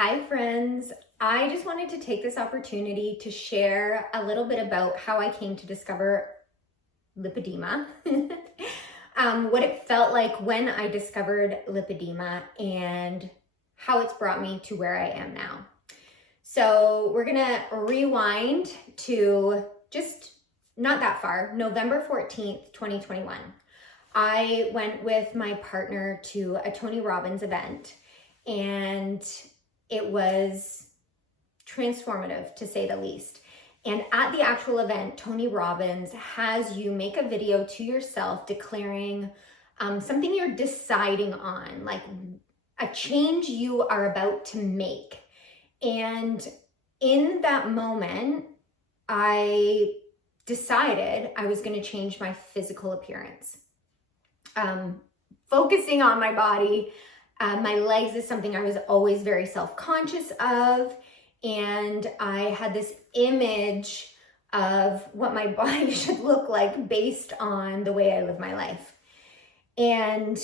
Hi friends, I just wanted to take this opportunity to share a little bit about how I came to discover lipedema, what it felt like when I discovered lipedema, and how it's brought me to where I am now. So we're gonna rewind to just not that far, November 14th, 2021. I went with my partner to a Tony Robbins event, and it was transformative, to say the least. And at the actual event, Tony Robbins has you make a video to yourself declaring something you're deciding on, like a change you are about to make. And in that moment, I decided I was going to change my physical appearance. Focusing on my body, my legs is something I was always very self-conscious of, and I had this image of what my body should look like based on the way I live my life. And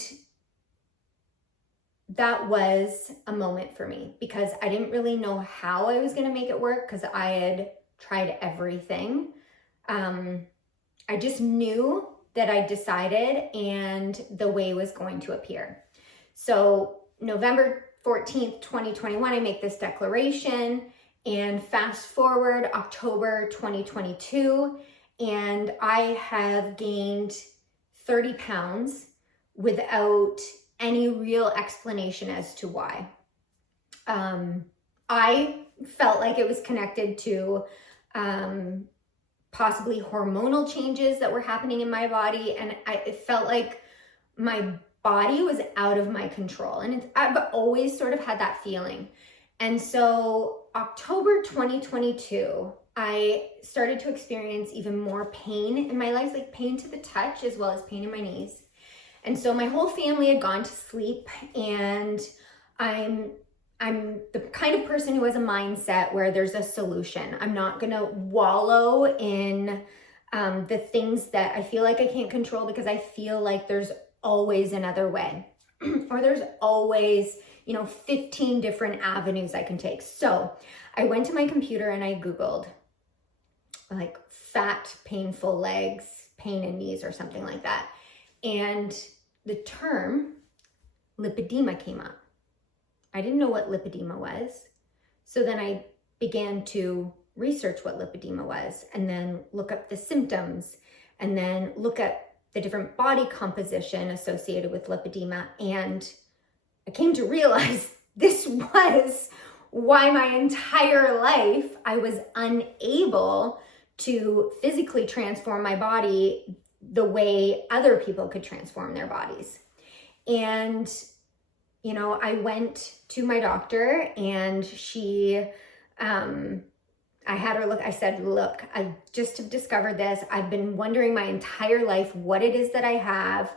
that was a moment for me because I didn't really know how I was going to make it work because I had tried everything. I just knew that I decided and the way was going to appear. So November 14th, 2021, I make this declaration, and fast forward October 2022, and I have gained 30 pounds without any real explanation as to why. I felt like it was connected to possibly hormonal changes that were happening in my body, and it felt like my body was out of my control. And I've always sort of had that feeling. And so October 2022, I started to experience even more pain in my legs, like pain to the touch as well as pain in my knees. And so my whole family had gone to sleep, and I'm the kind of person who has a mindset where there's a solution. I'm not gonna wallow in the things that I feel like I can't control because I feel like there's always another way or there's always 15 different avenues I can take. So I went to my computer and I Googled like fat, painful legs, pain in knees or something like that. And the term lipedema came up. I didn't know what lipedema was. So then I began to research what lipedema was and then look up the symptoms and then look at the different body composition associated with lipedema. And I came to realize this was why my entire life I was unable to physically transform my body the way other people could transform their bodies. And, I went to my doctor, and she, I had her look, I said, look, I just have discovered this. I've been wondering my entire life what it is that I have.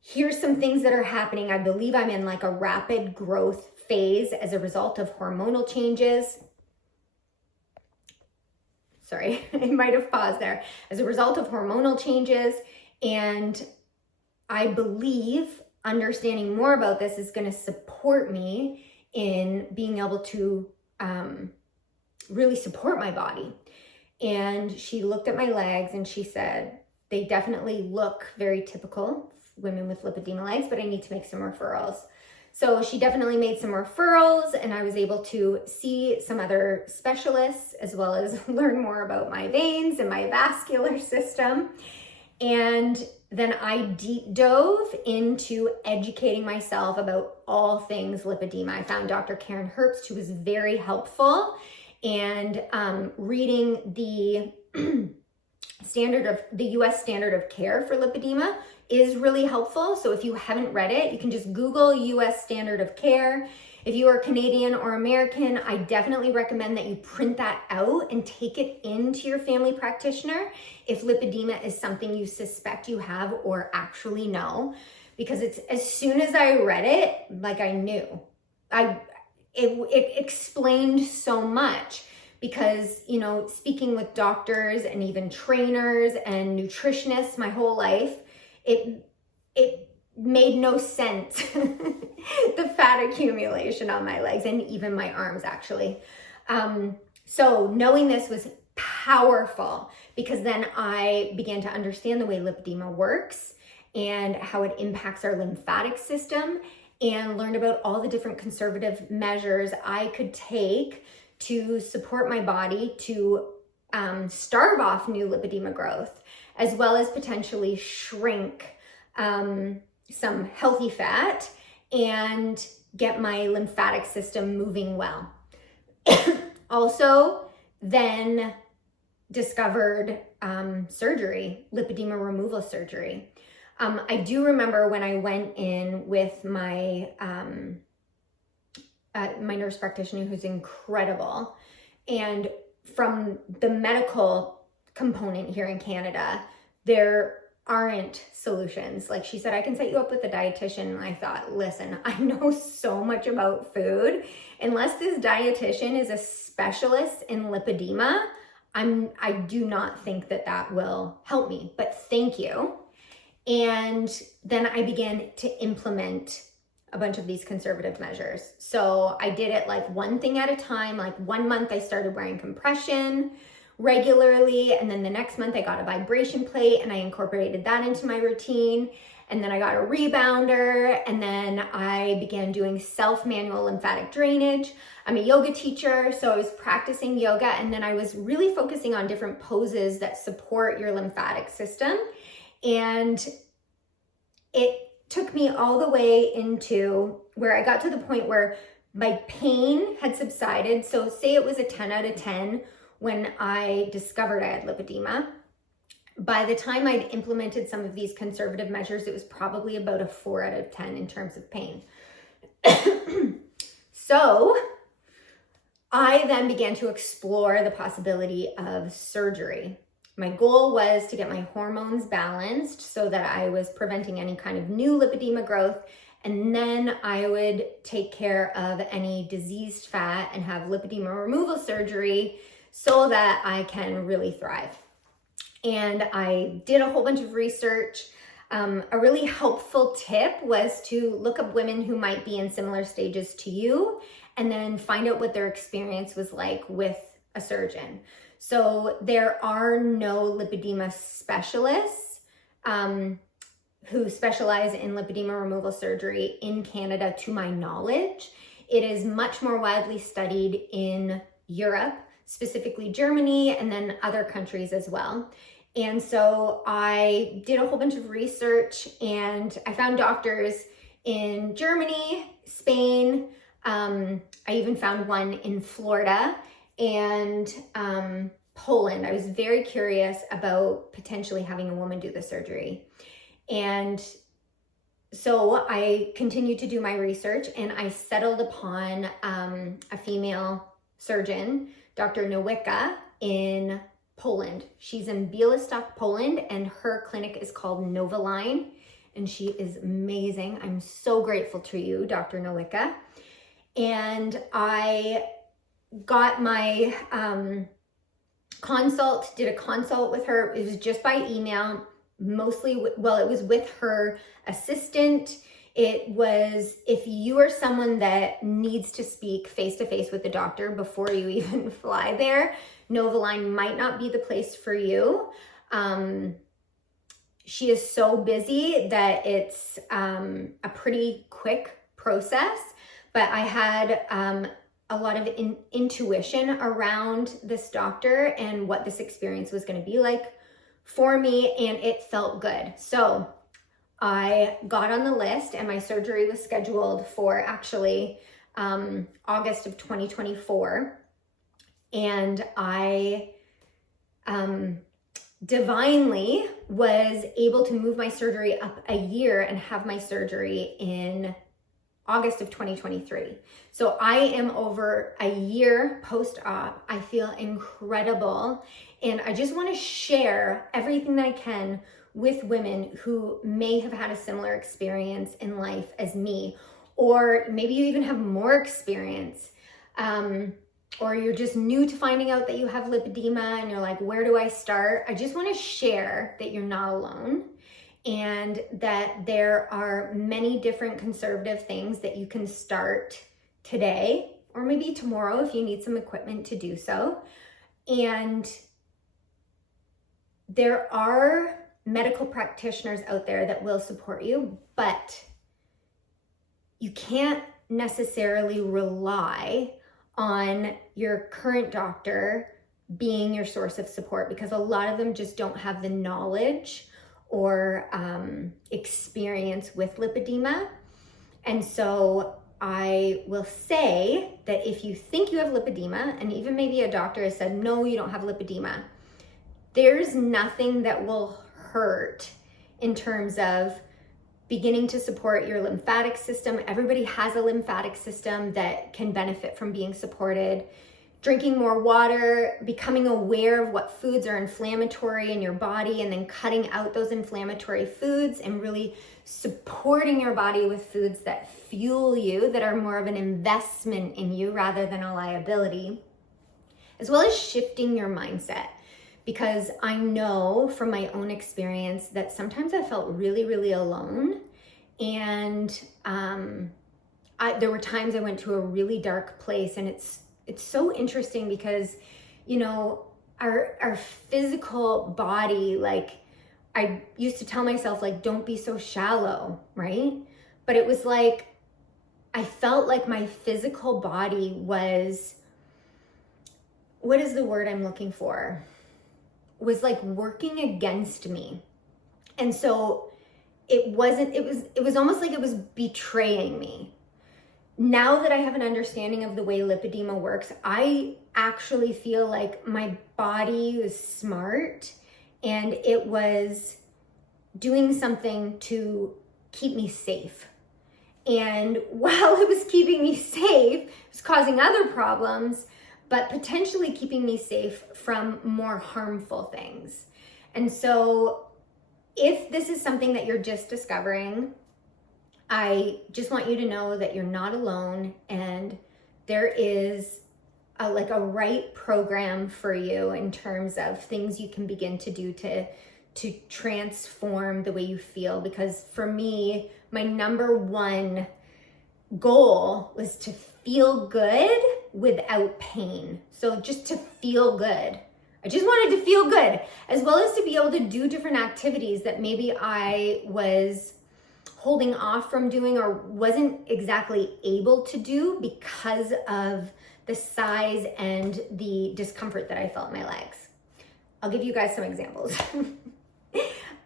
Here's some things that are happening. I believe I'm in like a rapid growth phase as a result of hormonal changes. Sorry, I might have paused there. As a result of hormonal changes. And I believe understanding more about this is going to support me in being able to really support my body. And she looked at my legs and she said, they definitely look very typical, women with lipedema legs, but I need to make some referrals. So she definitely made some referrals, and I was able to see some other specialists as well as learn more about my veins and my vascular system. And then I deep dove into educating myself about all things lipedema. I found Dr. Karen Herbst, who was very helpful, and reading the the US standard of care for lipedema is really helpful. So if you haven't read it, you can just Google US standard of care. If you are Canadian or American, I definitely recommend that you print that out and take it into your family practitioner if lipedema is something you suspect you have or actually know. Because it's as soon as I read it, like I knew. It explained so much because, speaking with doctors and even trainers and nutritionists my whole life, it made no sense. The fat accumulation on my legs and even my arms, actually. So knowing this was powerful, because then I began to understand the way lipedema works and how it impacts our lymphatic system, and learned about all the different conservative measures I could take to support my body to starve off new lipedema growth, as well as potentially shrink some healthy fat and get my lymphatic system moving well. Also, then discovered surgery, lipedema removal surgery. I do remember when I went in with my my nurse practitioner, who's incredible, and from the medical component here in Canada, there aren't solutions. Like she said, I can set you up with a dietitian. And I thought, listen, I know so much about food. Unless this dietitian is a specialist in lipedema, I do not think that that will help me, but thank you. And then I began to implement a bunch of these conservative measures. So I did it like one thing at a time. Like 1 month I started wearing compression regularly, and then the next month I got a vibration plate and I incorporated that into my routine. And then I got a rebounder, and then I began doing self-manual lymphatic drainage. I'm a yoga teacher, so I was practicing yoga, and then I was really focusing on different poses that support your lymphatic system. And it took me all the way into where I got to the point where my pain had subsided. So say it was a 10 out of 10 when I discovered I had lipedema. By the time I'd implemented some of these conservative measures, it was probably about a 4 out of 10 in terms of pain. So I then began to explore the possibility of surgery. My goal was to get my hormones balanced so that I was preventing any kind of new lipedema growth, and then I would take care of any diseased fat and have lipedema removal surgery so that I can really thrive. And I did a whole bunch of research. A really helpful tip was to look up women who might be in similar stages to you, and then find out what their experience was like with a surgeon. So there are no lipedema specialists who specialize in lipedema removal surgery in Canada, to my knowledge. It is much more widely studied in Europe, specifically Germany, and then other countries as well. And so I did a whole bunch of research, and I found doctors in Germany, Spain. I even found one in Florida and Poland. I was very curious about potentially having a woman do the surgery. And so I continued to do my research, and I settled upon a female surgeon, Dr. Nowicka, in Poland. She's in Białystok, Poland, and her clinic is called Novaline, and she is amazing. I'm so grateful to you, Dr. Nowicka. And I got my consult, did a consult with her. It was just by email, mostly, it was with her assistant. It was, if you are someone that needs to speak face-to-face with the doctor before you even fly there, Novaline might not be the place for you. She is so busy that it's a pretty quick process, but I had a lot of intuition around this doctor and what this experience was going to be like for me, and it felt good. So I got on the list, and my surgery was scheduled for actually August of 2024. And I divinely was able to move my surgery up a year and have my surgery in August of 2023. So I am over a year post-op. I feel incredible. And I just want to share everything that I can with women who may have had a similar experience in life as me, or maybe you even have more experience, or you're just new to finding out that you have lipedema and you're like, where do I start? I just want to share that you're not alone, and that there are many different conservative things that you can start today or maybe tomorrow if you need some equipment to do so. And there are medical practitioners out there that will support you, but you can't necessarily rely on your current doctor being your source of support, because a lot of them just don't have the knowledge or experience with lipedema. And so I will say that if you think you have lipedema, and even maybe a doctor has said, no, you don't have lipedema, there's nothing that will hurt in terms of beginning to support your lymphatic system. Everybody has a lymphatic system that can benefit from being supported. Drinking more water, becoming aware of what foods are inflammatory in your body, and then cutting out those inflammatory foods and really supporting your body with foods that fuel you, that are more of an investment in you rather than a liability, as well as shifting your mindset. Because I know from my own experience that sometimes I felt really, really alone. And there were times I went to a really dark place, and it's so interesting because, you know, our physical body, like I used to tell myself, like, don't be so shallow, right? But it was like, I felt like my physical body was, what is the word I'm looking for? Was like working against me. And so it was almost like it was betraying me. Now that I have an understanding of the way lipedema works, I actually feel like my body was smart and it was doing something to keep me safe. And while it was keeping me safe, it was causing other problems, but potentially keeping me safe from more harmful things. And so if this is something that you're just discovering, I just want you to know that you're not alone, and there is a right program for you in terms of things you can begin to do to transform the way you feel. Because for me, my number one goal was to feel good without pain. So just to feel good. I just wanted to feel good, as well as to be able to do different activities that maybe I was holding off from doing or wasn't exactly able to do because of the size and the discomfort that I felt in my legs. I'll give you guys some examples.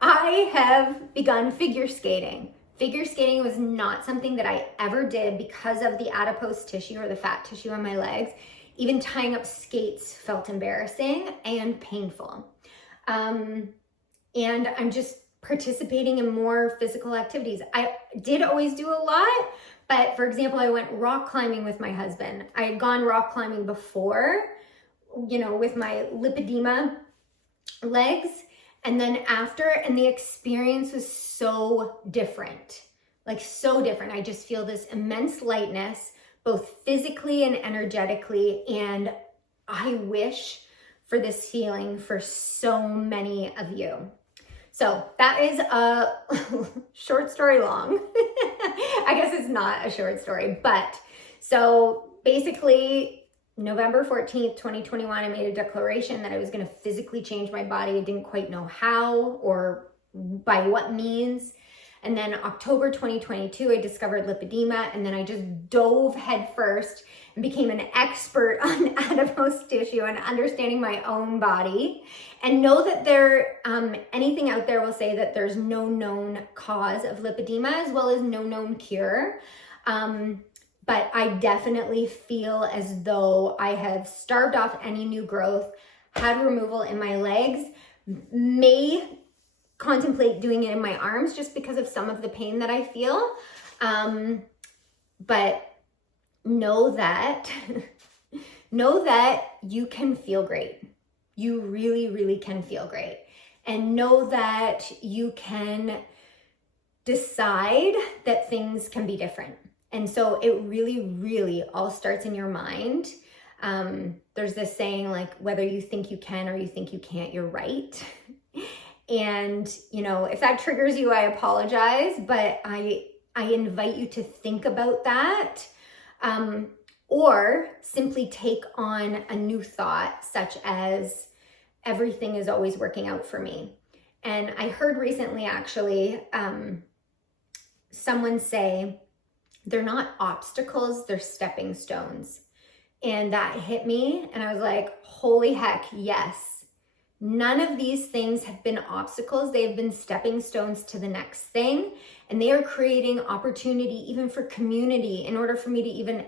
I have begun figure skating. Figure skating was not something that I ever did because of the adipose tissue or the fat tissue on my legs. Even tying up skates felt embarrassing and painful. And I'm just participating in more physical activities. I did always do a lot, but for example, I went rock climbing with my husband. I had gone rock climbing before, you know, with my lipedema legs. And then after, and the experience was so different, like so different. I just feel this immense lightness, both physically and energetically. And I wish for this feeling for so many of you. So that is a short story long. I guess it's not a short story, but so basically November 14th, 2021, I made a declaration that I was going to physically change my body. I didn't quite know how or by what means. And then October 2022, I discovered lipedema, and then I just dove headfirst and became an expert on adipose tissue and understanding my own body. And know that anything out there will say that there's no known cause of lipedema, as well as no known cure. But I definitely feel as though I have starved off any new growth, had removal in my legs, may contemplate doing it in my arms just because of some of the pain that I feel. But know that you can feel great. You really, really can feel great. And know that you can decide that things can be different. And so it really, really all starts in your mind. There's this saying, like, whether you think you can or you think you can't, you're right. And, you know, if that triggers you, I apologize, but I invite you to think about that, or simply take on a new thought, such as everything is always working out for me. And I heard recently, actually, someone say, they're not obstacles, they're stepping stones. And that hit me, and I was like, holy heck, yes. None of these things have been obstacles. They have been stepping stones to the next thing. And they are creating opportunity even for community, in order for me to even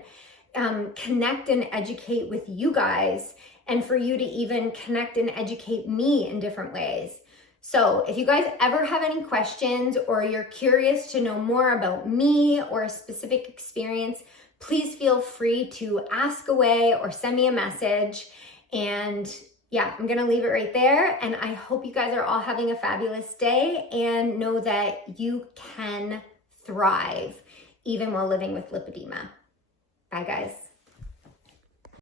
connect and educate with you guys, and for you to even connect and educate me in different ways. So if you guys ever have any questions, or you're curious to know more about me or a specific experience, please feel free to ask away or send me a message. And yeah, I'm gonna leave it right there. And I hope you guys are all having a fabulous day, and know that you can thrive even while living with lipedema. Bye, guys.